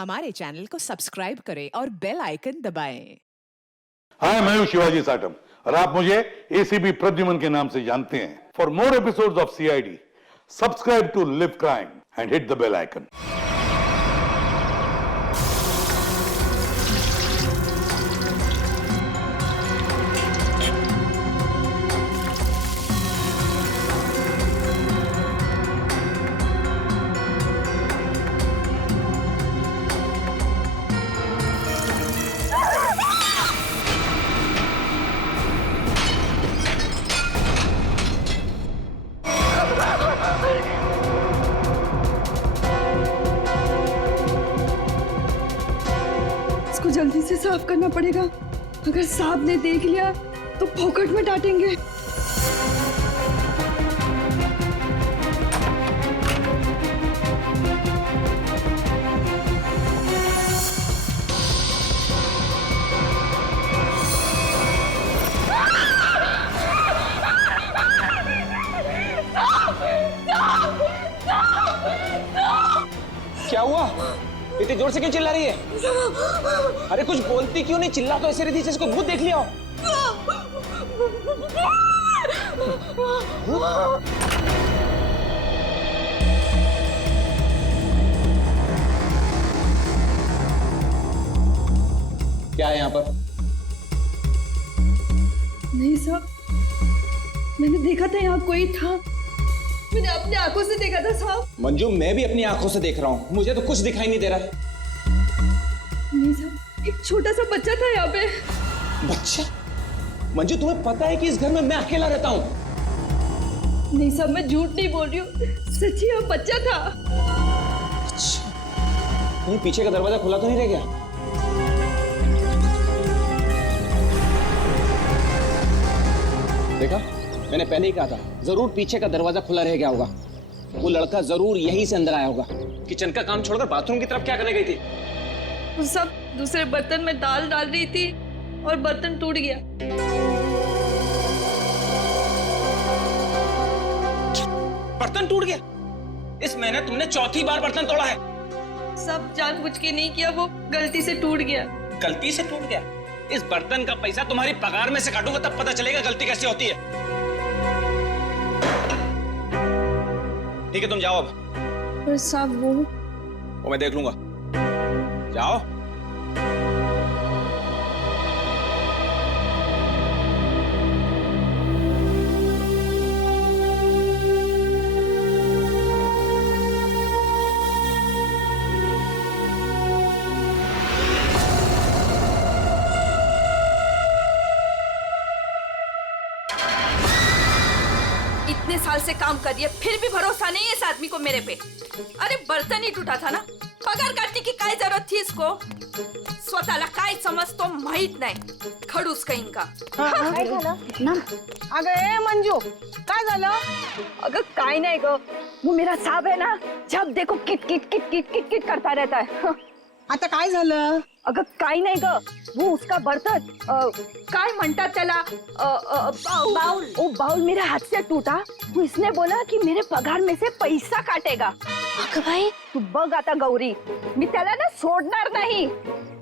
हमारे चैनल को सब्सक्राइब करें और बेल आइकन दबाएं। हाय, मैं हूं शिवाजी साटम और आप मुझे एसीपी प्रद्युमन के नाम से जानते हैं। For more episodes of CID, subscribe to live crime and hit the bell icon. इसको जल्दी से साफ करना पड़ेगा। अगर साहब ने देख लिया तो फोकट में डांटेंगे। क्या हुआ? इतनी जोर से क्यों चिल्ला रही है? अरे कुछ बोलती क्यों नहीं? चिल्ला तो ऐसे रही थी जैसे कोई भूत देख लिया हो। क्या है यहाँ पर? नहीं साहब, मैंने देखा था यहाँ कोई था। मैंने अपनी आंखों से देखा था साहब। मंजू, मैं भी अपनी आंखों से देख रहा हूँ, मुझे तो कुछ दिखाई नहीं दे रहा है। नहीं साहब, एक छोटा सा बच्चा था यहाँ पे। बच्चा? मंजू, तुम्हें पता है कि इस घर में मैं अकेला रहता हूँ? नहीं साहब, मैं झूठ नहीं बोल रही हूँ, सच्ची यहाँ बच्चा था। अच्छा, कहीं पीछे का दरवाजा खुला तो नहीं रह गया? देखा, मैंने पहले ही कहा था, जरूर पीछे का दरवाजा खुला रह गया होगा। वो लड़का जरूर यहीं से अंदर आया होगा। किचन का काम छोड़कर बाथरूम की तरफ क्या करने गई थी? वो सब दूसरे बर्तन में दाल डाल रही थी और बर्तन टूट गया। बर्तन टूट गया? इस महीने तुमने चौथी बार बर्तन तोड़ा है। सब जानबूझ के नहीं किया, वो गलती से टूट गया। गलती से टूट गया? इस बर्तन का पैसा तुम्हारी पगार में से काटूंगा, तब पता चलेगा गलती कैसे होती है। ठीक है, तुम जाओ अब। पर साहब वो मैं देख लूंगा। जाओ। इतने साल से काम कर रही है, फिर भी भरोसा नहीं है इस आदमी को मेरे पे। अरे बर्तन ही टूटा था ना, पगार काटने की काय जरूरत थी इसको? स्वतःला काय समजतो माहित नाही, खडूस कहीं का। काय झालं ना? अगं ए मंजू, काय झालं? अगर काय नहीं गो, वो मेरा साहब है ना, जब देखो kit kit kit kit kit kit करता रहता है। आता काय झालं? अगर काय नहीं गो, वो उसका बर्तन काय म्हणतात त्याला, बाउल, वो बाउल मेरे हाथ से टूटा। तो इसने बोला कि मेरे पगार में से पैसा काटेगा। अगं भाई, तू बघ आता गौरी, मी त्याला ना सोडणार नहीं।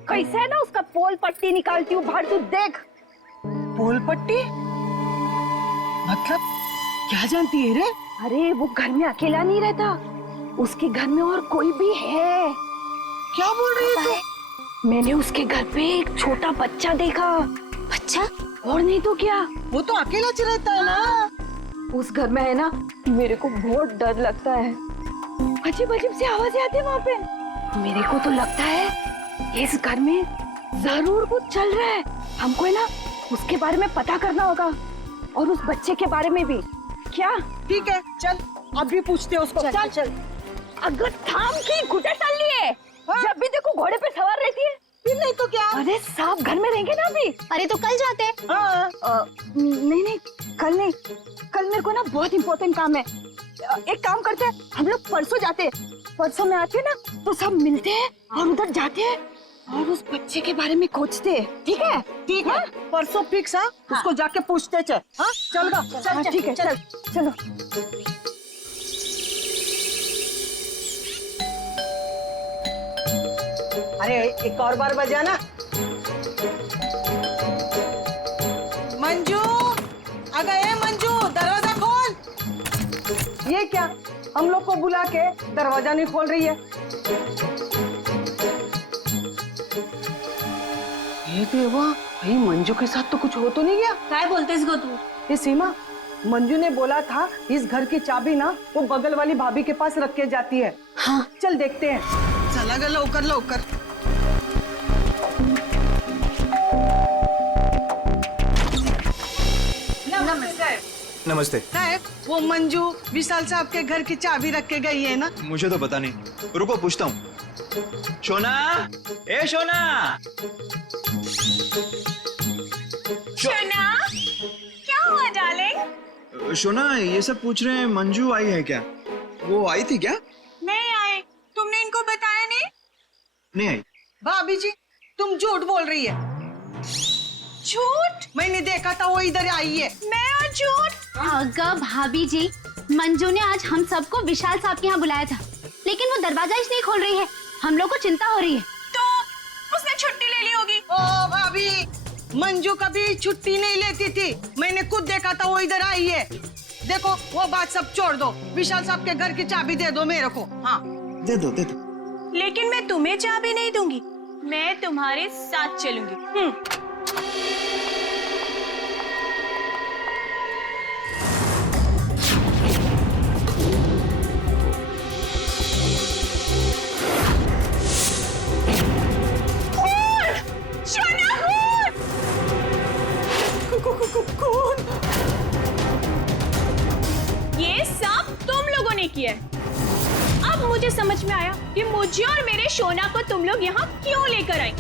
कैसे है ना उसका पोल पट्टी निकालती हूँ बाहर, तू देख। पोलपट्टी? मतलब क्या जानती है रे? अरे वो घर में अकेला नहीं रहता, उसके घर में और कोई भी है। क्या बोल रही है तू? मैंने उसके घर पे एक छोटा बच्चा देखा। बच्चा? और नहीं तो क्या, वो तो अकेला च रहता है ना। उस घर में है ना, मेरे को बहुत डर लगता है। अजीब अजीब सी आवाजें आती है वहाँ पे। मेरे को तो लगता है इस घर में जरूर कुछ चल रहा है। हमको है ना उसके बारे में पता करना होगा, और उस बच्चे के बारे में भी। क्या? ठीक है, चल अभी पूछते हैं उसको। चल चल। अगर थाम की घुटे चल लिए, जब भी देखो घोड़े पे सवार रहती है। फिर नहीं तो क्या? अरे साहब घर में रहेंगे ना अभी। अरे तो कल जाते। हाँ। नहीं नहीं, कल नहीं, कल मेरे को ना बहुत इम्पोर्टेंट काम है। एक काम करते हैं, हम लोग परसों जाते हैं। परसों में आते हैं ना तो सब मिलते हैं और उधर जाते हैं और उस बच्चे के बारे में खोजते हैं। ठीक है? ठीक है, परसों फिक्स। हाँ, उसको जाके पूछते। चल हाँ, चल गा, चल ठीक है, चल चलो। अरे एक और बार बजाना। मंजू, आ गए मंजू, दरवाजा खोल। ये क्या, हम लोग को बुला के दरवाजा नहीं खोल रही है? ये देवा, भाई मंजू के साथ तो कुछ हो तो नहीं गया? क्या बोलते इसको तू? ये सीमा, मंजू ने बोला था इस घर की चाबी ना वो बगल वाली भाभी के पास रख के जाती है। हाँ, चल देखते हैं। चला गया, लौकर लौकर। नमस्ते। साहब, वो मंजू विशाल साहब के घर की चाबी रख के गई है ना? मुझे तो पता नहीं, रुको पूछता हूँ। शोना, ए शोना। शोना, क्या हुआ डार्लिंग? शोना, ये सब पूछ रहे हैं मंजू आई है क्या? वो आई थी क्या? नहीं आए। तुमने इनको बताया नहीं? नहीं आई। भाभी जी, तुम झूठ बोल रही है। झूठ? मैंने देखा था वो इधर आई है। मैं और झूठ? अगा भाभी जी, मंजू ने आज हम सबको विशाल साहब के यहाँ बुलाया था, लेकिन वो दरवाजा इसलिए खोल रही है। हम लोग को चिंता हो रही है। तो उसने छुट्टी ले ली होगी। ओ भाभी, मंजू कभी छुट्टी नहीं लेती थी, मैंने खुद देखा था वो इधर आई है। देखो, वो बात सब छोड़ दो, विशाल साहब के घर की चाबी दे दो मेरे को। हाँ, दे दो दे दो। लेकिन मैं तुम्हें चाबी नहीं दूंगी, मैं तुम्हारे साथ चलूंगी। ये सब तुम लोगों ने किया है। अब मुझे समझ में आया कि मुझे और मेरे शोना को तुम लोग यहाँ क्यों लेकर आए।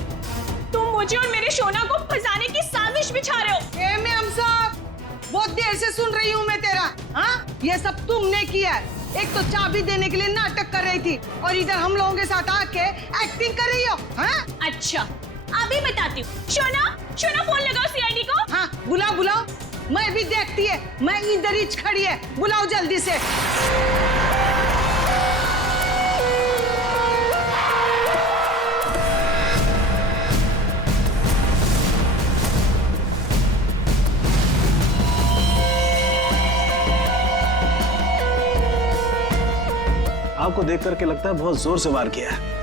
तुम मुझे और मेरे शोना को फंसाने की साजिश बिछा रहे हो। ए मैम साहब, बहुत देर से सुन रही हूँ मैं तेरा। हाँ, ये सब तुमने किया है। एक तो चाबी देने के लिए नाटक कर रही थी और इधर हम लोगों के साथ आके एक्टिंग कर रही हो। हाँ? अच्छा, अभी बताती हूँ। शोना, शोना फोन लगाओ सीआईडी को। हाँ, बुलाओ बुलाओ, मैं भी देखती है, मैं इधर ही खड़ी है, बुलाओ जल्दी से। आपको देख करके लगता है बहुत जोर से वार किया है।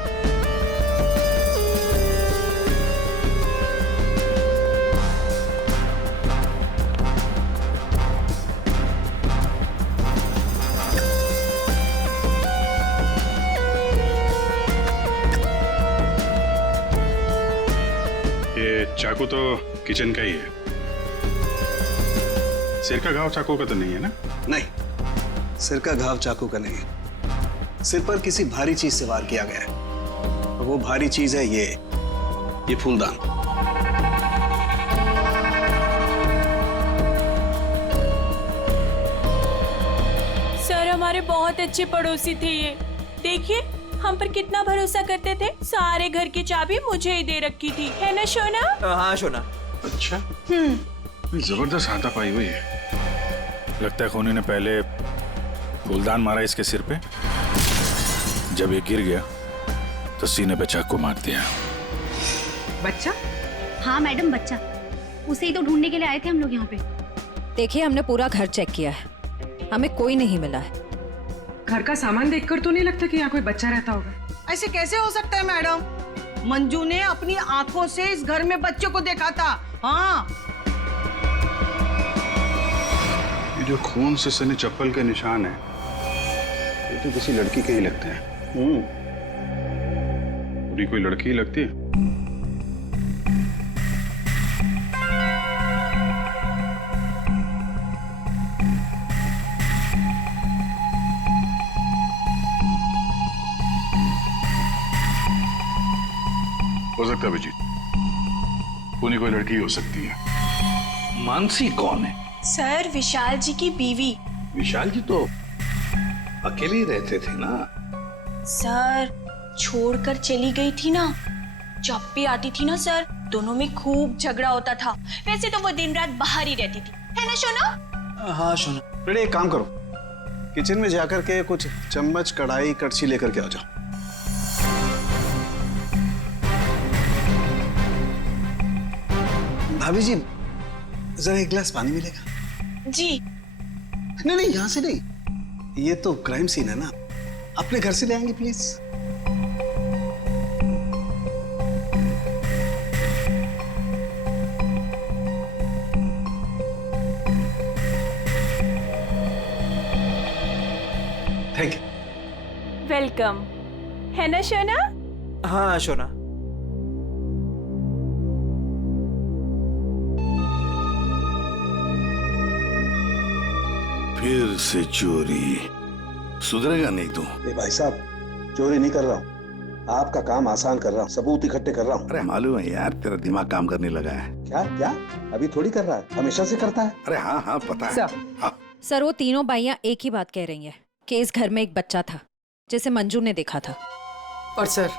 ये चाकू तो किचन का ही है। सिर का घाव चाकू का तो नहीं है ना? नहीं, सिर का घाव चाकू का नहीं है। सिर पर किसी भारी चीज से वार किया गया है और वो भारी चीज है ये फूलदान। सर, हमारे बहुत अच्छे पड़ोसी थे ये। देखिए, हम पर कितना भरोसा करते थे। सारे घर की चाबी मुझे ही दे रखी थी, है ना शोना? हाँ शोना। अच्छा, जबरदस्त हाथापाई हुई है। लगता है खूनी ने पहले फूलदान मारा इसके सिर पे, जब ये गिर गया तो सीने पे चाकू मार दिया। बच्चा? हाँ मैडम, बच्चा। उसे ही तो ढूंढने के लिए आए थे हम लोग यहाँ पे। देखिए, हमने पूरा घर चेक किया है, हमें कोई नहीं मिला है। घर का सामान देखकर तो नहीं लगता कि यहाँ कोई बच्चा रहता होगा। ऐसे कैसे हो सकता है मैडम? मंजू ने अपनी आंखों से इस घर में बच्चों को देखा था। हाँ, ये जो खून से सने चप्पल के निशान है, ये तो किसी लड़की के ही लगते हैं। पूरी कोई लड़की ही लगती है। हो सकता है अभिजीत, पूरी कोई लड़की हो सकती है। मानसी कौन है? सर, विशाल जी की बीवी। विशाल जी तो अकेले ही रहते थे ना? सर, छोड़कर चली गई थी ना, जब भी आती थी ना सर, दोनों में खूब झगड़ा होता था। वैसे तो वो दिन रात बाहर ही रहती थी, है ना शोना? हाँ शोना। बेटे एक काम करो, किचन में जाकर के कुछ चम्मच, कढ़ाई, कड़छी लेकर के आ जाओ। भाभी जी जरा एक गिलास पानी मिलेगा? जी। नहीं नहीं, यहाँ से नहीं, ये तो क्राइम सीन है ना, अपने घर से ले आएंगे प्लीज। Thank you. वेलकम है ना शोना? हाँ शोना। फिर से चोरी, सुधरेगा नहीं तू। भाई साहब, चोरी नहीं कर रहा हूँ, आपका काम आसान कर रहा हूँ, सबूत इकट्ठे कर रहा हूँ। अरे मालूम है यार, तेरा दिमाग काम करने लगा है। क्या क्या? अभी थोड़ी कर रहा है, हमेशा से करता है। अरे हाँ हाँ पता है। हाँ। सर वो तीनों बाइयां एक ही बात कह रही हैं कि इस घर में एक बच्चा था जिसे मंजू ने देखा था। और सर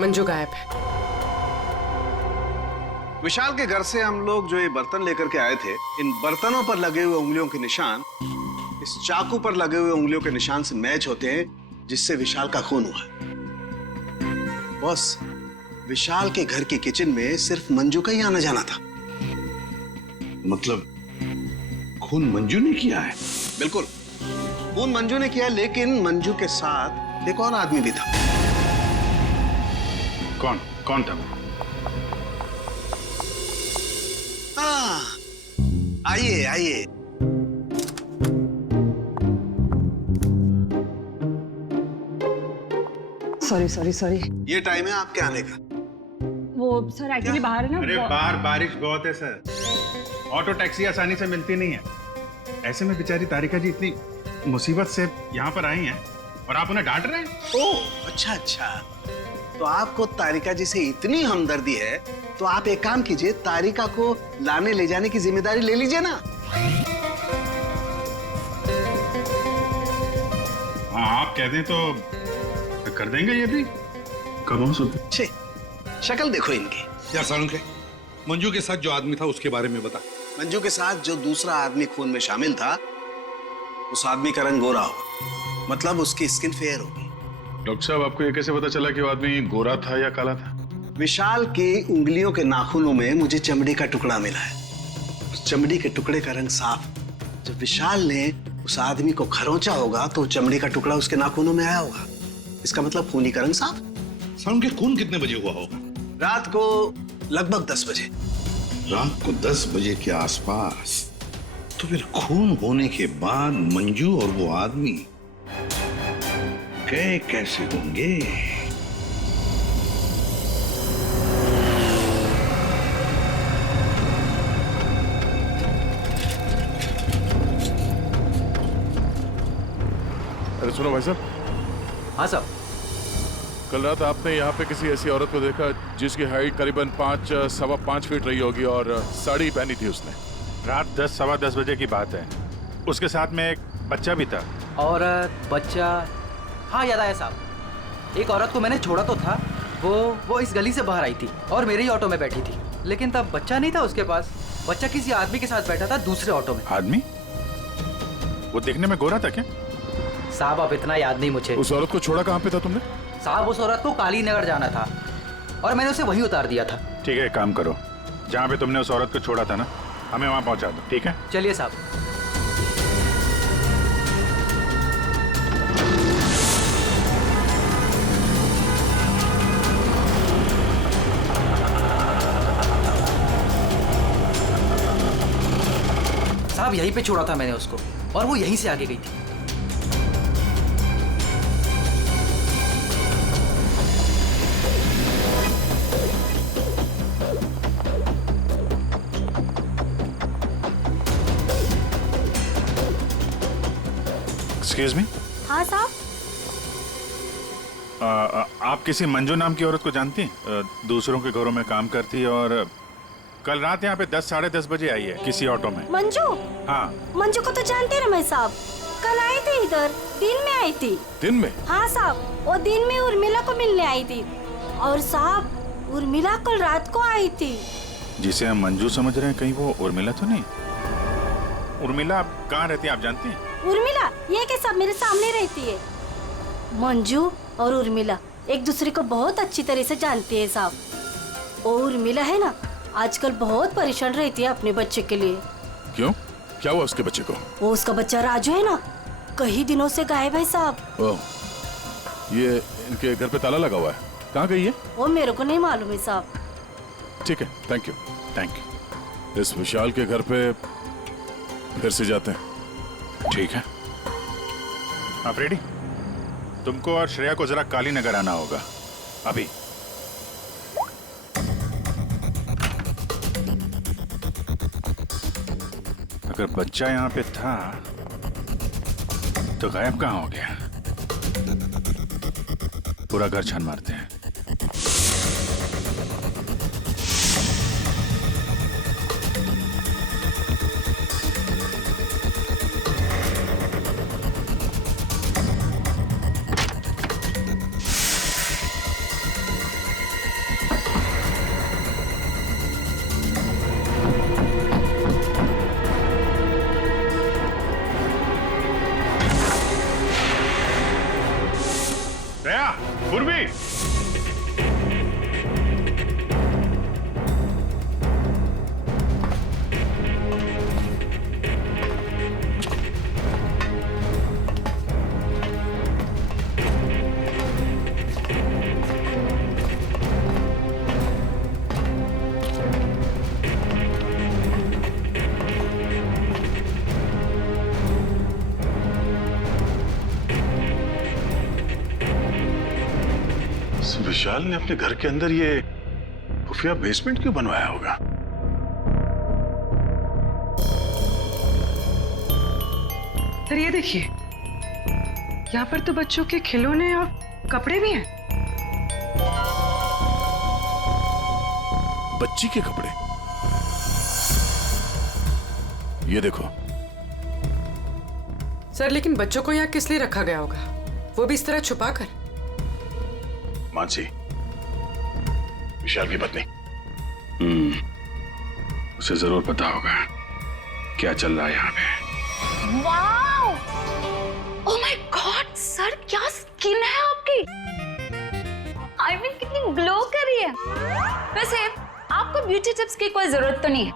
मंजू गायब है। विशाल के घर से हम लोग जो ये बर्तन लेकर के आए थे, इन बर्तनों पर लगे हुए उंगलियों के निशान इस चाकू पर लगे हुए उंगलियों के निशान से मैच होते हैं, जिससे विशाल का खून हुआ। बॉस, विशाल के घर की किचन में सिर्फ मंजू का ही आना जाना था। मतलब खून मंजू ने किया है? बिल्कुल, खून मंजू ने किया, लेकिन मंजू के साथ एक और आदमी भी था। कौन कौन था? आइए आइए। Sorry sorry sorry. ये टाइम है आपके आने का। वो सर एक्चुअली बाहर है ना। अरे बाहर बारिश बहुत है सर, ऑटो टैक्सी आसानी से मिलती नहीं है। ऐसे में बेचारी तारिका जी इतनी मुसीबत से यहाँ पर आई हैं और आप उन्हें डांट रहे हैं। ओह अच्छा अच्छा, तो आपको तारिका जी से इतनी हमदर्दी है तो आप एक काम कीजिए, तारिका को लाने ले जाने की जिम्मेदारी ले लीजिए ना। हाँ आप कह दें तो कर देंगे ये भी। कब हो छे, शक्ल देखो इनकी। क्या सालुंखे, मंजू के साथ जो आदमी था उसके बारे में बता। मंजू के साथ जो दूसरा आदमी खून में शामिल था, उस आदमी का रंग गोरा होगा, मतलब उसकी स्किन फेयर होगी। डॉक्टर साहब, आपको ये कैसे पता चला कि वो आदमी गोरा था या काला था? विशाल की उंगलियों के नाखूनों में मुझे चमड़ी का टुकड़ा मिला है। उस चमड़ी के टुकड़े का रंग साफ। जब विशाल ने उस आदमी को खरोंचा होगा तो चमड़ी का टुकड़ा उसके नाखूनों में आया होगा। इसका मतलब खूनी का रंग साफ। सालुंखे, खून कितने बजे हुआ होगा? रात को लगभग 10 बजे। रात को 10 बजे के आसपास? तो फिर खून होने के बाद मंजू और वो आदमी गए कैसे होंगे? अरे सुनो भाई साहब। हाँ साहब। कल रात आपने यहाँ पे किसी ऐसी औरत को देखा जिसकी हाइट करीबन 5-5.25 फीट रही होगी और साड़ी पहनी थी उसने। रात 10-10:15 बजे की बात है। उसके साथ में एक बच्चा भी था। और बच्चा, हाँ याद आया साहब। एक औरत को मैंने छोड़ा तो था, वो इस गली से बाहर आई थी और मेरे ही ऑटो में बैठी थी, लेकिन तब बच्चा नहीं था उसके पास। बच्चा किसी आदमी के साथ बैठा था दूसरे ऑटो में। आदमी? वो देखने में गोरा था क्या? साहब अब इतना याद नहीं मुझे। उस औरत को छोड़ा कहाँ पे था तुमने? साहब उस औरत को काली नगर जाना था और मैंने उसे वहीं उतार दिया था। ठीक है, काम करो, जहाँ पे तुमने उस औरत को छोड़ा था ना, हमें वहाँ पहुँचा दो। ठीक है, चलिए साहब। साहब यहीं पे छोड़ा था मैंने उसको और वो यहीं से आगे गई थी। Excuse me. हाँ साहब। आप किसी मंजू नाम की औरत को जानती हैं? दूसरों के घरों में काम करती है और कल रात यहाँ पे 10-10:30 बजे आई है किसी ऑटो में। मंजू? हाँ। मंजू को तो जानते रमेश साहब, कल आई थी इधर, दिन में आई थी। दिन में? हाँ साहब, वो दिन में उर्मिला को मिलने आई थी। और साहब उर्मिला कल रात को आई थी। जिसे हम मंजू समझ रहे हैं, कहीं वो उर्मिला तो नहीं? उर्मिला कहाँ रहती है आप जानती हैं? उर्मिला ये के सब मेरे सामने रहती है। मंजू और उर्मिला एक दूसरे को बहुत अच्छी तरह से जानती है साहब। वो उर्मिला है ना, आजकल बहुत परेशान रहती है अपने बच्चे के लिए। क्यों? क्या हुआ उसके बच्चे को? वो उसका बच्चा राजू है ना, कई दिनों से गायब है साहब। ओह, ये इनके घर पे ताला लगा हुआ है। कहाँ गई है? वो मेरे को नहीं मालूम है साहब। ठीक है, थैंक यू। इस विशाल के घर पे फिर से जाते हैं। ठीक है। आप रेडी? तुमको और श्रेया को जरा काली नगर आना होगा अभी। अगर बच्चा यहाँ पे था तो गायब कहाँ हो गया? पूरा घर छान मारते हैं। श्रेया, पूर्वी, विशाल ने अपने घर के अंदर ये खुफिया बेसमेंट क्यों बनवाया होगा? सर ये देखिए, यहाँ पर तो बच्चों के खिलौने और कपड़े भी हैं। बच्ची के कपड़े? ये देखो। सर लेकिन बच्चों को यहाँ किस लिए रखा गया होगा, वो भी इस तरह छुपा कर? मानसी, विशाल की पत्नी, उसे जरूर पता होगा क्या चल रहा है यहाँ पे। Wow! Oh my God sir, क्या स्किन है आपकी! आई मीन कितनी ग्लो कर रही है। वैसे आपको ब्यूटी टिप्स की कोई जरूरत तो नहीं है,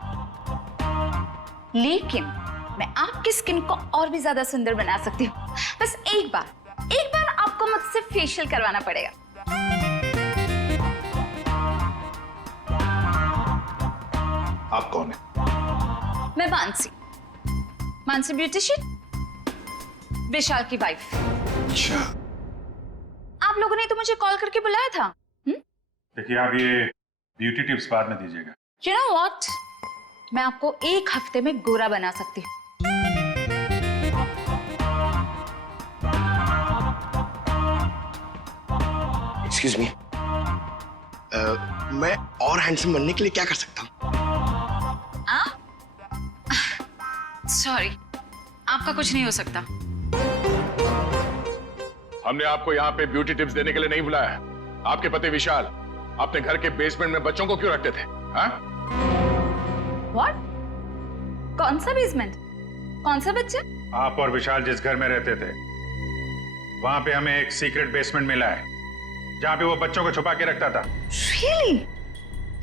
लेकिन मैं आपकी स्किन को और भी ज्यादा सुंदर बना सकती हूँ। बस एक बार आपको मुझसे फेशियल करवाना पड़ेगा। आप कौन है? मैं मानसी ब्यूटिशियन, विशाल की वाइफ। अच्छा। आप लोगों ने तो मुझे कॉल करके बुलाया था। देखिए, आप ये ब्यूटी टिप्स बाद में दीजिएगा। You know what? मैं आपको 1 हफ्ते में गोरा बना सकती हूँ। एक्सक्यूज मी, मैं और हैंडसम बनने के लिए क्या कर सकता हूँ? सॉरी, आपका कुछ नहीं हो सकता। हमने आपको यहाँ पे ब्यूटी टिप्स देने के लिए नहीं बुलाया। आपके पति विशाल अपने घर के बेसमेंट में बच्चों को क्यों रखते थे? हाँ? What? कौन सा बेसमेंट? कौन सा बच्चा? आप और विशाल जिस घर में रहते थे, वहां पे हमें एक सीक्रेट बेसमेंट मिला है, जहाँ पे वो बच्चों को छुपा के रखता था। Really?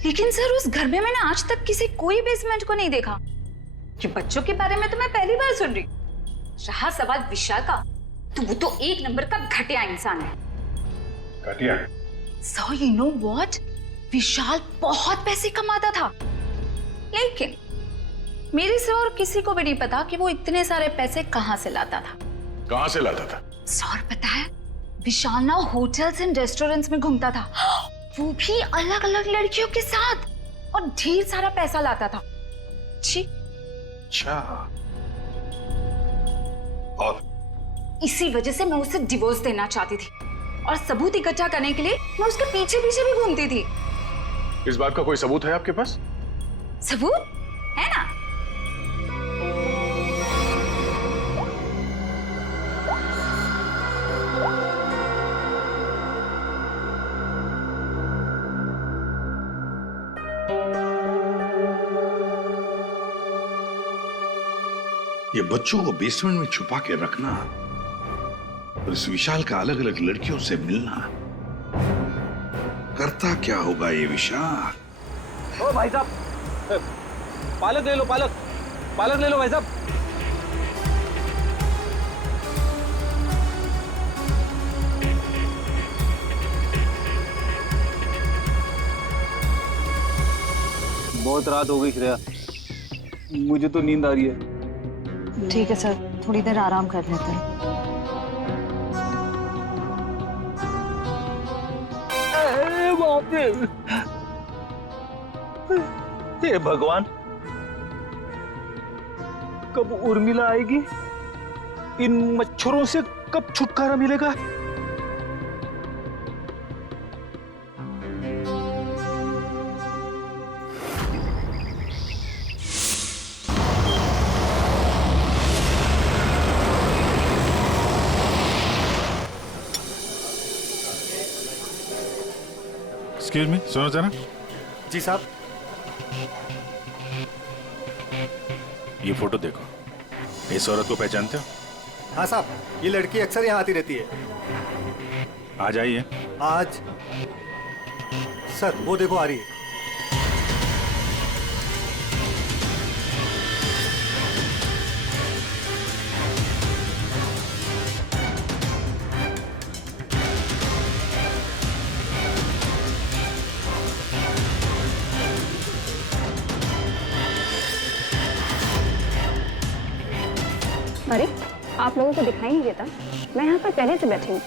लेकिन सर उस घर में मैंने आज तक किसी कोई बेसमेंट को नहीं देखा। कि बच्चों के बारे में तो मैं पहली बार सुन रही। रहा सवाल विशाल का, तो वो तो 1 नंबर का घटिया इंसान है। घटिया? So you know what? विशाल बहुत पैसे कमाता था, लेकिन मेरे से और किसी को भी नहीं पता कि वो इतने सारे पैसे कहाँ से लाता था। कहाँ से लाता था? सर पता है, विशाल ना होटल्स एंड रेस्टोरेंट्स में घूमता था, वो भी अलग अलग लड़कियों के साथ, और ढेर सारा पैसा लाता था। जी। अच्छा। और इसी वजह से मैं उसे डिवोर्स देना चाहती थी, और सबूत इकट्ठा करने के लिए मैं उसके पीछे पीछे भी घूमती थी। इस बात का कोई सबूत है आपके पास? सबूत है ना? ये बच्चों को बेसमेंट में छुपा के रखना और इस विशाल का अलग अलग लड़कियों से मिलना, करता क्या होगा ये विशाल? ओ भाई साहब, पालक ले लो, पालक पालक ले लो भाई साहब। बहुत रात हो गई श्रेया, मुझे तो नींद आ रही है। ठीक है सर, थोड़ी देर आराम कर लेते हैं। हे भगवान, कब उर्मिला आएगी? इन मच्छरों से कब छुटकारा मिलेगा? एक्सक्यूज मी, सुनो जरा। जी साहब। ये फोटो देखो, इस औरत को पहचानते हो? हाँ साहब, ये लड़की अक्सर यहाँ आती रहती है। आज आई है? आज सर वो देखो आ रही है। अरे आप लोगों को दिखाई नहीं देता? मैं यहाँ पर पहले से बैठी हूँ।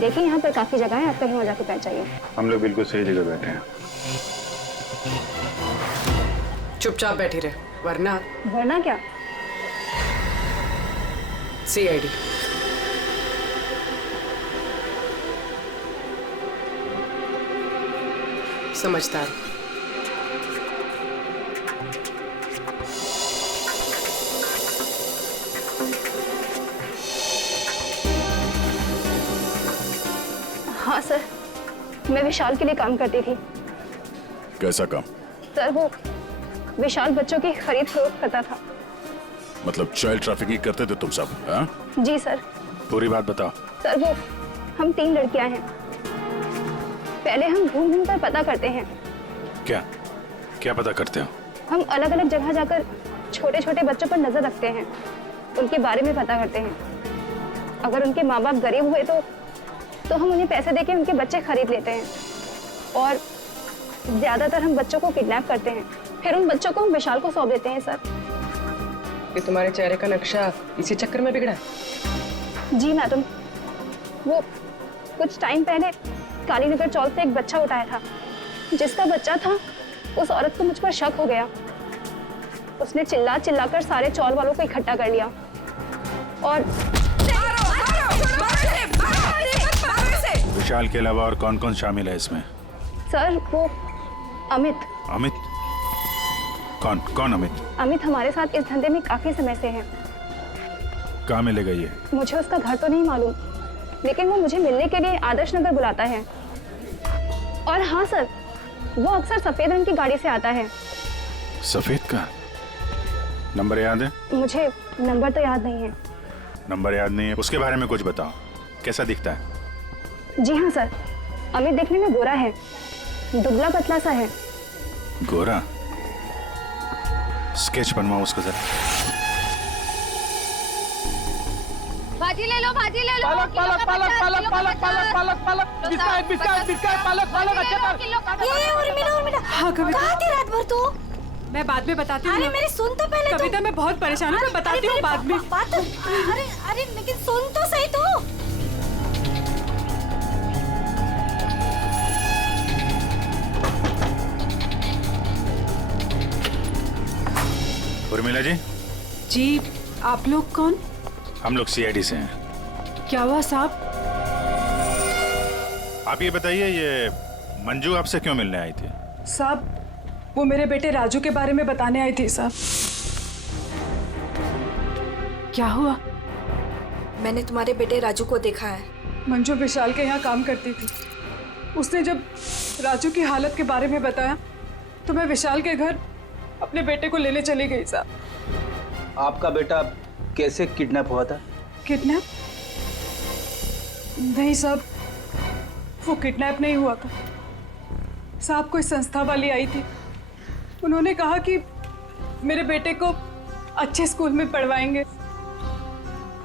देखिए यहाँ पर काफी जगह है, आप कहीं और जाके बैठ जाइए। हम लोग बिल्कुल सही जगह बैठे हैं। चुपचाप बैठी रहे, वरना वरना क्या? CID। समझदार। हाँ सर, मैं विशाल के लिए काम करती थी। कैसा काम? सर वो विशाल बच्चों की खरीद फरोख्त करता था। मतलब चाइल्ड ट्रैफिकिंग करते थे तुम सब? हाँ? जी सर। पूरी बात बताओ। सर वो हम 3 लड़कियां हैं। पहले हम घूम घूम कर पता करते हैं। क्या क्या पता करते हो? हम अलग अलग जगह जाकर छोटे छोटे बच्चों पर नजर रखते हैं, उनके बारे में पता करते हैं। अगर उनके माँ बाप गरीब हुए तो हम उन्हें पैसे देके उनके बच्चे खरीद लेते हैं। और ज्यादातर हम बच्चों को किडनैप करते हैं, फिर उन बच्चों को हम विशाल को सौंप देते हैं। सर ये तुम्हारे चेहरे का नक्शा इसी चक्कर में बिगड़ा? जी मैडम, वो कुछ टाइम पहले कालीनगर चौल से एक बच्चा उठाया था। जिसका बच्चा था उस औरत को मुझ पर शक हो गया। उसने चिल्ला चिल्लाकर सारे चौल वालों को इकट्ठा कर लिया और विशाल के अलावा और कौन कौन शामिल है इसमें? सर वो अमित। अमित? कौन कौन अमित? अमित हमारे साथ इस धंधे में काफी समय से है। कहाँ मिलेगा ये? मुझे उसका घर तो नहीं मालूम, लेकिन वो मुझे मिलने के लिए आदर्श नगर बुलाता है। और हाँ सर, वो अक्सर सफेद रंग की गाड़ी से आता है। सफेद का? नंबर याद है? मुझे नंबर तो याद नहीं है। नंबर याद नहीं है? उसके बारे में कुछ बताओ, कैसा दिखता है? जी हाँ सर, अमित देखने में गोरा है, दुबला पतला सा है। गोरा? स्केच बनवाओ उसका जरा। भाजी ले लो, भाजी ले लो। पालक पालक पालक पालक पालक पालक पालक पालक बिस्किट बिस्किट बिस्किट पालक पालक अच्छा कर। ये उर्मिला हाँ कविता, कहाँ थी रात भर तू? मैं बाद में बताती हूँ। अरे मेरी सुन तो पहले। कविता मैं बहुत परेशान हूँ, मैं बताती हूँ बाद में। अरे अरे लेकिन सुन तो सही तू। उर्मिला जी। जी, आप लोग कौन? हम लोग CID से हैं। क्या हुआ साहब? आप ये बताइए, ये मंजू आपसे क्यों मिलने आई थी? साहब वो मेरे बेटे राजू के बारे में बताने आई थी साहब। क्या हुआ? मैंने तुम्हारे बेटे राजू को देखा है। मंजू विशाल के यहाँ काम करती थी। उसने जब राजू की हालत के बारे में बताया तो मैं विशाल के घर अपने बेटे को लेने चली गई साहब। आपका बेटा कैसे किडनैप हुआ था? किडनैप? नहीं साहब, वो किडनैप नहीं हुआ था साहब। कोई संस्था वाली आई थी उन्होंने कहा कि मेरे बेटे को अच्छे स्कूल में पढ़वाएंगे।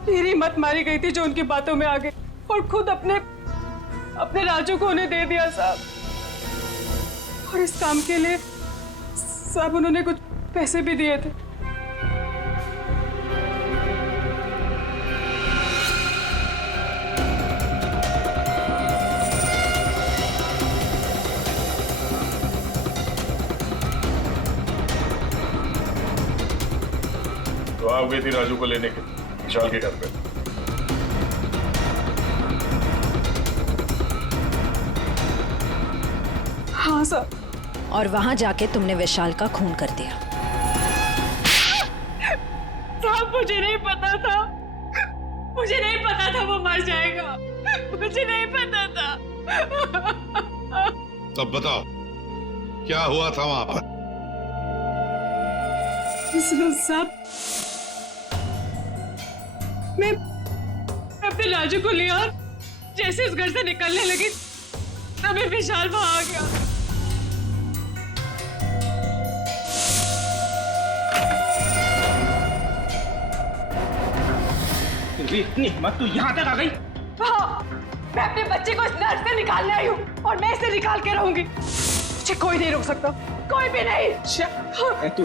मेरी मत मारी गई थी जो उनकी बातों में आ गई और खुद अपने राजू को उन्हें दे दिया साहब। और इस काम के लिए साहब उन्होंने कुछ पैसे भी दिए थे। तो आप गई थी राजू को लेने के विशाल के घर पे। हाँ सर। और वहां जाके तुमने विशाल का खून कर दिया। साहब मुझे नहीं पता था, मुझे नहीं पता था वो मर जाएगा, मुझे नहीं पता था। तब बताओ क्या हुआ था वहां पर? साहब मैं अपने राजू को लिया और जैसे इस घर से निकलने लगी तभी विशाल वहां आ गया। तुझे इतनी हिम्मत तू यहाँ तक आ गई? हाँ, मैं अपने बच्चे को इस नर्क से निकालने आई हूँ और मैं इसे निकाल के रहूंगी। मुझे कोई नहीं रोक सकता, कोई भी नहीं। तू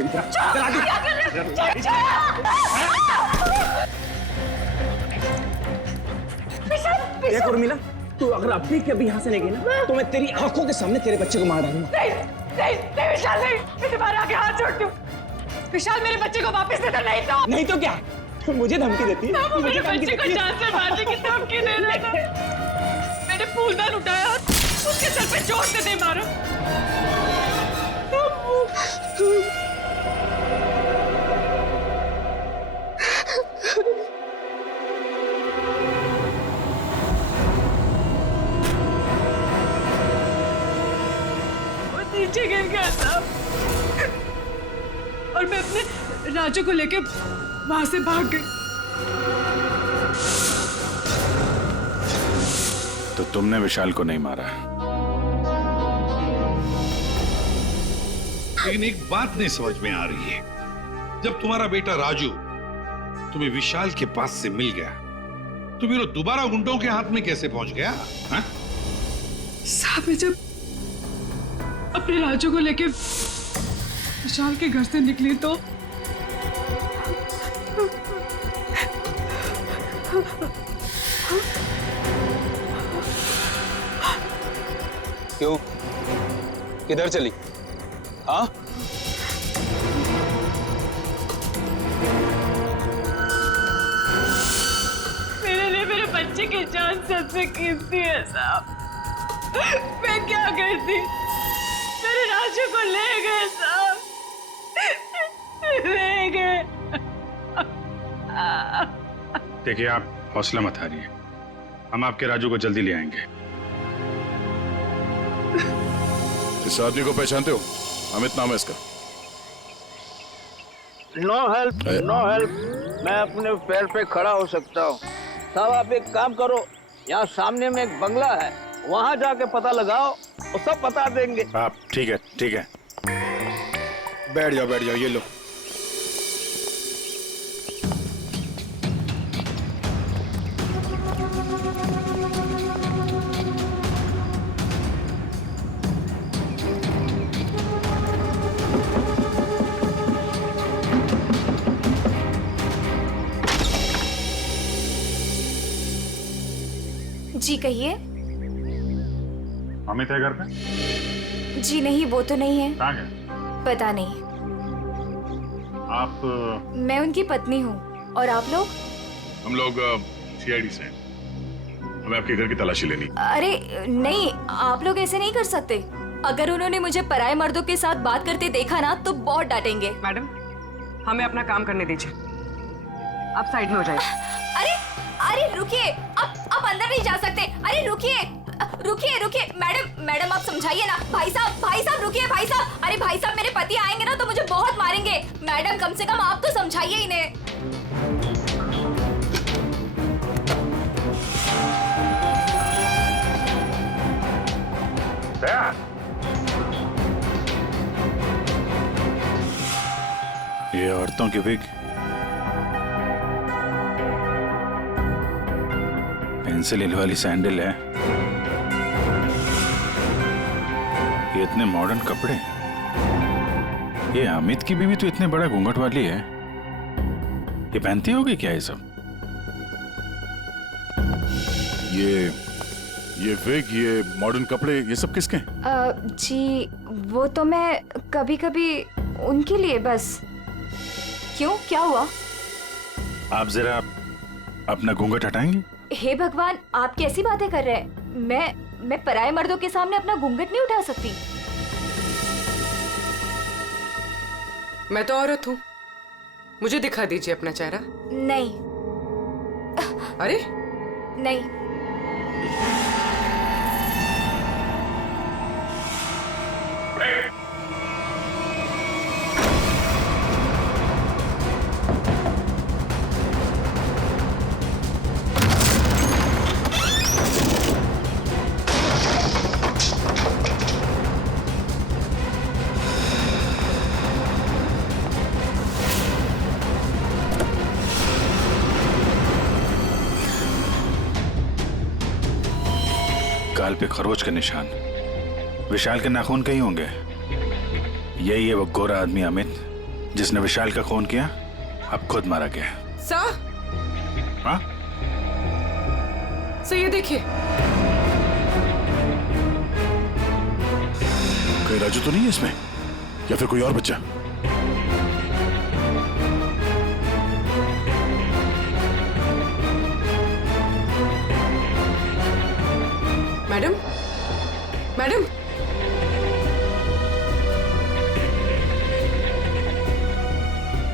देख उर्मिला, तू अगर अभी के अभी यहाँ से नहीं गई ना तो मैं तेरी आंखों के सामने तेरे बच्चे को मार डालूंगा। नहीं नहीं नहीं विशाल नहीं, मैं तुम्हारे आगे हाथ जोड़ती हूँ। विशाल मेरे बच्चे को वापस दे दो, नहीं तो क्या? तू मुझे धमकी देती है? वो मेरे बच्चे को जान से मारने की धमकी दे रहा था। मैंने फूलदान उठाया और उसके सर पे जोर से दे मारा। वो नीचे गिर गया था और मैं अपने राजू को लेके वहां से भाग गई। तो तुमने विशाल को नहीं मारा? लेकिन एक बात नहीं समझ में आ रही है, जब तुम्हारा बेटा राजू तुम्हें विशाल के पास से मिल गया तो फिर वो दोबारा गुंडों के हाथ में कैसे पहुंच गया? हाँ? साहब मैं जब अपने राजू को लेके विशाल के घर से निकली तो क्यों? किधर चली? हाँ? मेरे लिए मेरे बच्चे की जान सबसे कीमती है साहब। मैं क्या करती? मेरे राजू को ले गए साहब, ले गए। देखिए, आप हौसला मत हारिए, हम आपके राजू को जल्दी ले आएंगे। इस आदमी को पहचानते हो? अमित नाम है इसका। No help, no help. मैं अपने पैर पे खड़ा हो सकता हूँ। साहब आप एक काम करो, यहाँ सामने में एक बंगला है, वहाँ जाके पता लगाओ, वो सब बता देंगे। आप ठीक है, ठीक है। बैठ जाओ, बैठ जाओ, ये लो। जी कहिए। अमित है घर पे? जी नहीं, वो तो नहीं है। कहाँ गए? पता नहीं। आप? मैं उनकी पत्नी हूँ। और आप लोग? हम लोग सीआईडी से हैं। हमें आपके घर की तलाशी लेनी। अरे नहीं, आप लोग ऐसे नहीं कर सकते। अगर उन्होंने मुझे पराये मर्दों के साथ बात करते देखा ना तो बहुत डांटेंगे। मैडम, हमें अपना काम करने दीजिए, आप साइड में हो जाइए। अरे अरे रुकिए, आप अंदर नहीं जा सकते। अरे रुकिए रुकिए रुकिए, मैडम आप समझाइए ना। भाई साहब रुकिए भाई साहब। अरे भाई साहब, मेरे पति आएंगे ना तो मुझे बहुत मारेंगे। मैडम कम से कम आप तो समझाइए इन्हें। ये औरतों की विग, पेंसिल हिल वाली सैंडल है, ये इतने मॉडर्न कपड़े। ये अमित की बीवी तो इतने बड़ा घूंघट वाली है, ये पहनती होगी क्या ये सब? ये विग, ये मॉडर्न कपड़े, ये सब किसके हैं? जी वो तो मैं कभी कभी उनके लिए बस। क्यों, क्या हुआ? आप जरा अपना घूंघट हटाएंगे? हे भगवान, आप कैसी बातें कर रहे हैं? मैं पराये मर्दों के सामने अपना घूंघट नहीं उठा सकती। मैं तो औरत हूँ, मुझे दिखा दीजिए अपना चेहरा। नहीं। अरे नहीं। गाल पे खरोच के निशान, विशाल के नाखून कहीं होंगे। यही है वो गोरा आदमी अमित जिसने विशाल का खून किया, अब खुद मारा गया। सर, हाँ? सर ये देखिए। कहीं राजू तो नहीं है इसमें, या फिर कोई और बच्चा? मैडम, मैडम,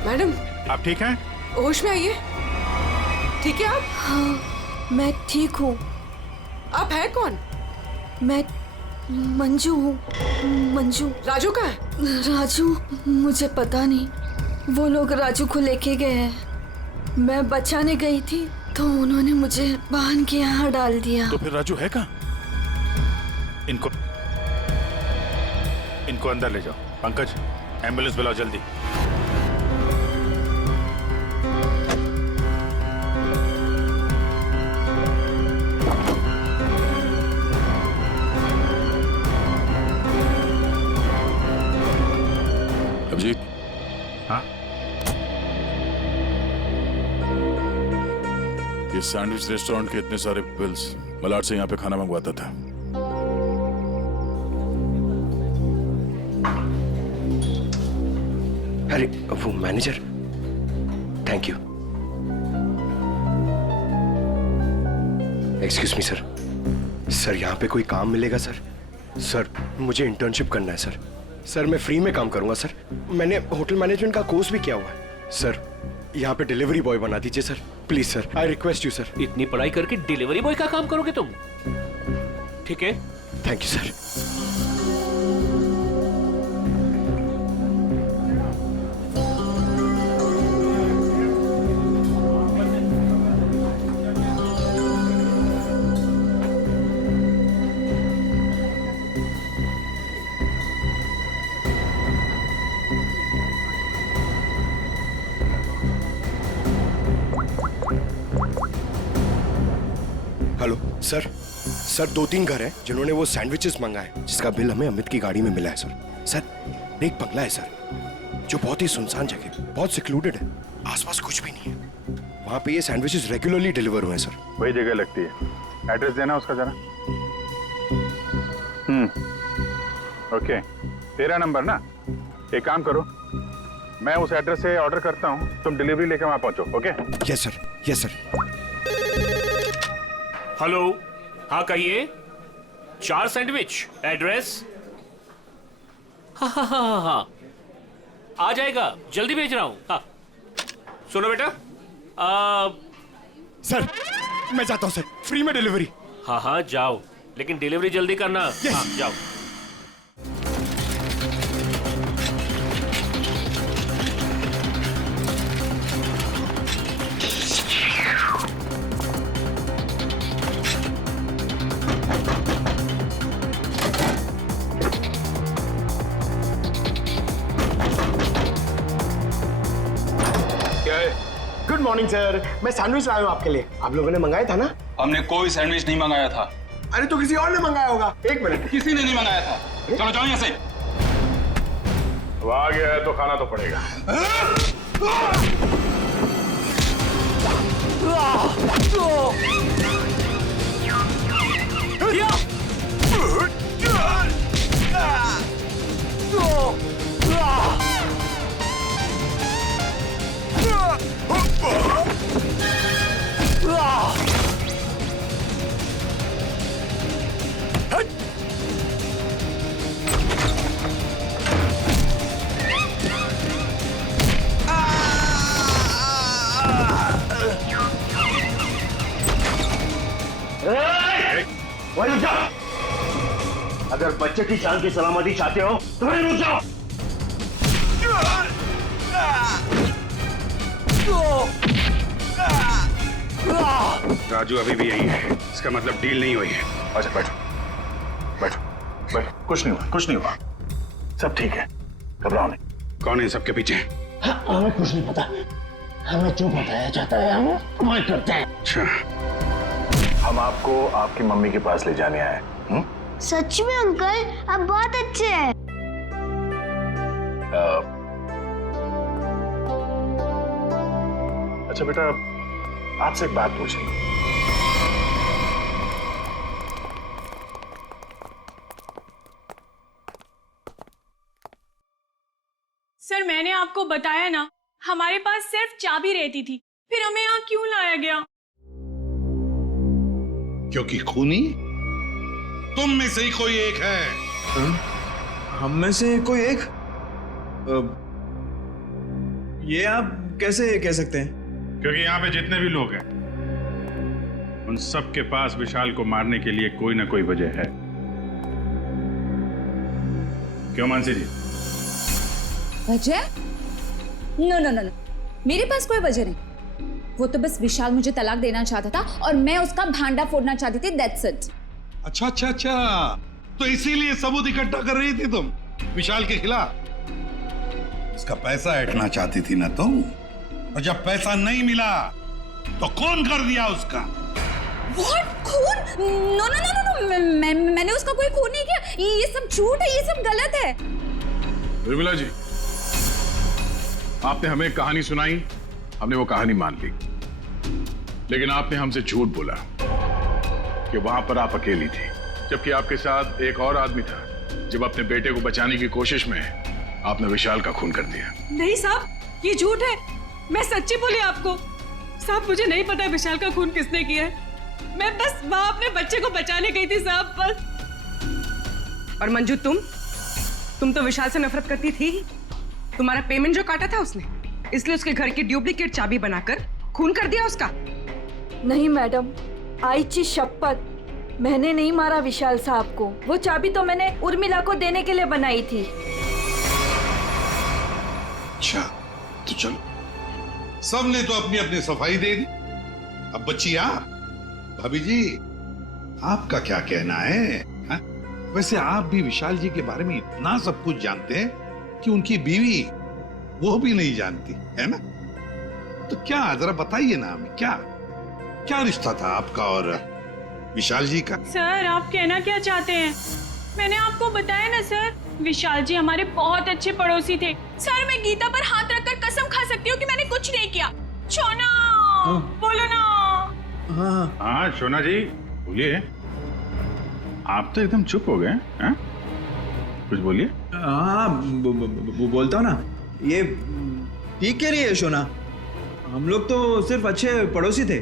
मैडम, आप ठीक हैं? होश में आइए। ठीक है आप? हाँ, मैं ठीक हूँ। आप है कौन? मैं मंजू हूँ। मंजू। राजू कहाँ है? राजू, मुझे पता नहीं, वो लोग राजू को लेके गए हैं। मैं बचाने गई थी तो उन्होंने मुझे बांध के यहाँ डाल दिया। तो फिर राजू है कहाँ? इनको अंदर ले जाओ। पंकज, एम्बुलेंस बुलाओ जल्दी। अभिजीत। हाँ? ये सैंडविच रेस्टोरेंट के इतने सारे बिल्स मलाड से यहाँ पे खाना मंगवाता था। अरे वो manager, thank you. Excuse me sir, sir यहाँ पे कोई काम मिलेगा सर? सर मुझे इंटर्नशिप करना है सर। सर मैं फ्री में काम करूंगा सर, मैंने होटल मैनेजमेंट का कोर्स भी किया हुआ है सर। यहाँ पे डिलीवरी बॉय बना दीजिए sir, please sir, I request you sir. इतनी पढ़ाई करके डिलीवरी बॉय का काम करोगे तुम? ठीक है, thank you sir. Hello sir, sir 2-3 घर हैं जिन्होंने वो सैंडविचेस मंगाए जिसका बिल हमें अमित की गाड़ी में मिला है सर। सर एक बंगला है सर जो बहुत ही सुनसान जगह, बहुत सिक्लूडेड है, आसपास कुछ भी नहीं है। वहाँ पे ये सैंडविचेस रेगुलरली डिलीवर हुए हैं सर। वही जगह लगती है, एड्रेस देना उसका जरा। ओके, 13 नंबर ना? एक काम करो, मैं उस एड्रेस से ऑर्डर करता हूँ, तुम डिलीवरी लेकर वहाँ पहुँचो। Okay? Yes sir, yes sir. Hello, हाँ कहिए। 4 सैंडविच, एड्रेस? हाँ हाँ हाँ हाँ, आ जाएगा, जल्दी भेज रहा हूँ। हाँ सुनो बेटा, सर मैं जाता हूँ सर, फ्री में डिलीवरी। हाँ हाँ जाओ, लेकिन डिलीवरी जल्दी करना। yes. हाँ जाओ। मॉर्निंग सर, मैं सैंडविच लाया हूँ आपके लिए। आप लोगों ने मंगाया था ना? हमने कोई सैंडविच नहीं मंगाया था। अरे तो किसी और ने मंगाया होगा। एक मिनट, किसी ने नहीं मंगाया था। चलो जाओ यहाँ से। वो आ गया है तो खाना तो पड़ेगा। वहीं रुक जाओ। अगर बच्चे की जान की सलामती चाहते हो तो वहीं रुक जाओ। राजू अभी भी यही है, इसका मतलब डील नहीं हुई है। अच्छा बैठो बैठो बैठो, कुछ नहीं हुआ, कुछ नहीं हुआ, सब ठीक है, घबराओ नहीं। कौन है सबके पीछे? हमें कुछ नहीं पता, हमें जो बताया जाता है हम वही करते हैं। अच्छा, हम आपको आपकी मम्मी के पास ले जाने आए। सच में अंकल, आप बहुत अच्छे हैं। अच्छा बेटा, आपसे एक बात पूछनी। सर मैंने आपको बताया ना, हमारे पास सिर्फ चाबी रहती थी, फिर हमें यहाँ क्यों लाया गया? क्योंकि खूनी तुम में से ही कोई एक है। हम में से कोई एक? ये आप कैसे कह सकते हैं? क्योंकि यहाँ पे जितने भी लोग हैं उन सब के पास विशाल को मारने के लिए कोई ना कोई वजह है। क्यों मानसी जी? वजह? नो नो नो नो, मेरे पास कोई वजह नहीं। वो तो बस विशाल मुझे तलाक देना चाहता था और मैं उसका भांडा फोड़ना चाहती थी, दैट्स इट। अच्छा अच्छा अच्छा, तो इसीलिए सबूत इकट्ठा कर रही थी तुम विशाल के खिलाफ? इसका पैसा ऐंठना चाहती थी ना तुम, और जब पैसा नहीं मिला तो खून कर दिया उसका। What? खून? नो नो नो नो, मैंने उसका कोई खून नहीं किया। ये सब झूठ है, ये सब गलत है। उर्मिला जी, आपने हमें कहानी सुनाई, हमने वो कहानी मान ली, लेकिन आपने हमसे झूठ बोला कि वहां पर आप अकेली थी, जबकि आपके साथ एक और आदमी था। जब अपने बेटे को बचाने की कोशिश में आपने विशाल का खून कर दिया। नहीं साहब, ये झूठ है, मैं सच्ची बोली आपको। साहब मुझे नहीं पता विशाल का खून किसने किया है, मैं बस वहां अपने बच्चे को बचाने गई थी साहब, बस। और मंजू, तुम तो विशाल से नफरत करती थी। तुम्हारा पेमेंट जो काटा था उसने, इसलिए उसके घर की डुप्लीकेट चाबी बनाकर खून कर दिया उसका। नहीं मैडम, आईची शपथ, मैंने नहीं मारा विशाल साहब को। वो चाबी तो मैंने उर्मिला को देने के लिए बनाई थी। अच्छा तो चलो, सबने तो अपनी अपनी सफाई दे दी, अब बच्ची आप। भाभी जी, आपका क्या कहना है? हा? वैसे आप भी विशाल जी के बारे में इतना सब कुछ जानते हैं कि उनकी बीवी वो भी नहीं जानती है ना? तो क्या, जरा बताइए ना हमें, क्या रिश्ता था आपका और विशाल जी का? सर आप कहना क्या चाहते हैं? मैंने आपको बताया ना सर, विशाल जी हमारे बहुत अच्छे पड़ोसी थे। सर मैं गीता पर हाथ रखकर कसम खा सकती हूँ कि मैंने कुछ नहीं किया। शोना, बोलो ना। हाँ शोना जी बोलिए। आप तो एकदम चुप हो गए हैं, कुछ बोलिए। हाँ बोलता हूँ ना। ये ठीक कह रही है शोना, हम लोग तो सिर्फ अच्छे पड़ोसी थे।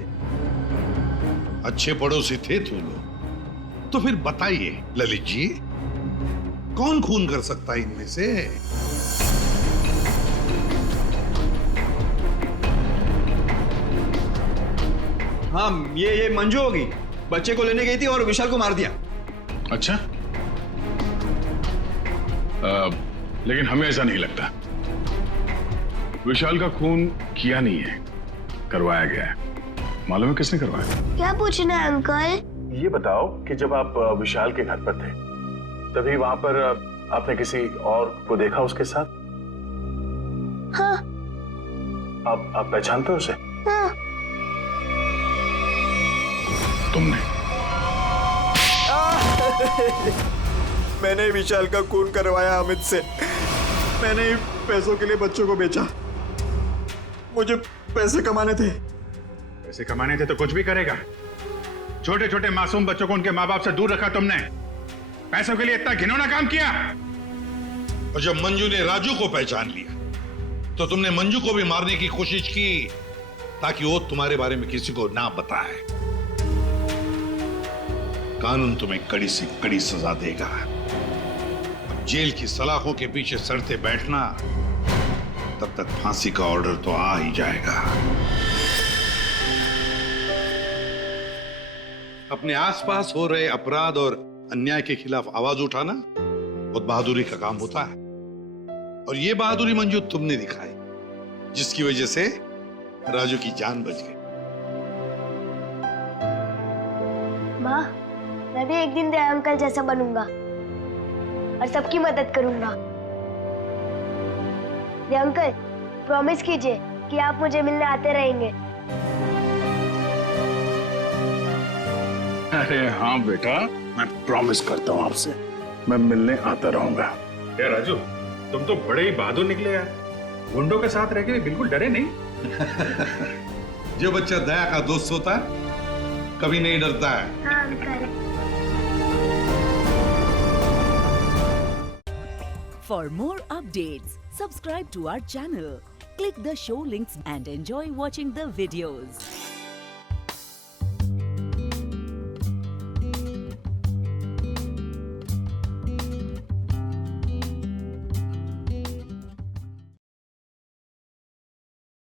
अच्छे पड़ोसी थे तुम लोग? तो फिर बताइए ललित जी, कौन खून कर सकता है इनमें से? हाँ ये मंजू होगी, बच्चे को लेने गई थी और विशाल को मार दिया। अच्छा, लेकिन हमें ऐसा नहीं लगता। विशाल का खून किया नहीं है, करवाया गया है। मालूम है किसने करवाया? क्या पूछना है अंकल? ये बताओ कि जब आप विशाल के घर पर थे, तभी वहां पर आपने किसी और को देखा उसके साथ? हाँ। आप पहचानते हो उसे? हाँ। तुमने? मैंने विशाल का खून करवाया अमित से। मैंने ही पैसों के लिए बच्चों को बेचा। मुझे पैसे कमाने थे। पैसे कमाने थे तो कुछ भी करेगा। छोटे छोटे मासूम बच्चों को उनके माँ बाप से दूर रखा तुमने। पैसों के लिए इतना घिनौना काम किया। और जब मंजू ने राजू को पहचान लिया तो तुमने मंजू को भी मारने की कोशिश की ताकि वो तुम्हारे बारे में किसी को ना बताए। कानून तुम्हें कड़ी से कड़ी सजा देगा। जेल की सलाखों के पीछे सड़ते बैठना, तब तक फांसी का ऑर्डर तो आ ही जाएगा। अपने आसपास हो रहे अपराध और अन्याय के खिलाफ आवाज उठाना बहुत बहादुरी का काम होता है। और ये बहादुरी मंजू तुमने दिखाई, जिसकी वजह से राजू की जान बच गई। माँ, मैं भी एक दिन दया अंकल जैसा बनूंगा और सबकी मदद करूंगा। दया अंकल, प्रॉमिस कीजिए कि आप मुझे मिलने आते रहेंगे। अरे हाँ बेटा, मैं प्रॉमिस करता हूँ आपसे, मैं मिलने आता रहूंगा। क्या राजू, तुम तो बड़े ही बहादुर निकले यार। गुंडों के साथ रह के बिल्कुल डरे नहीं। जो बच्चा दया का दोस्त होता है कभी नहीं डरता है। हाँ uncle. For more updates, subscribe to our channel, click the show links and enjoy watching the videos.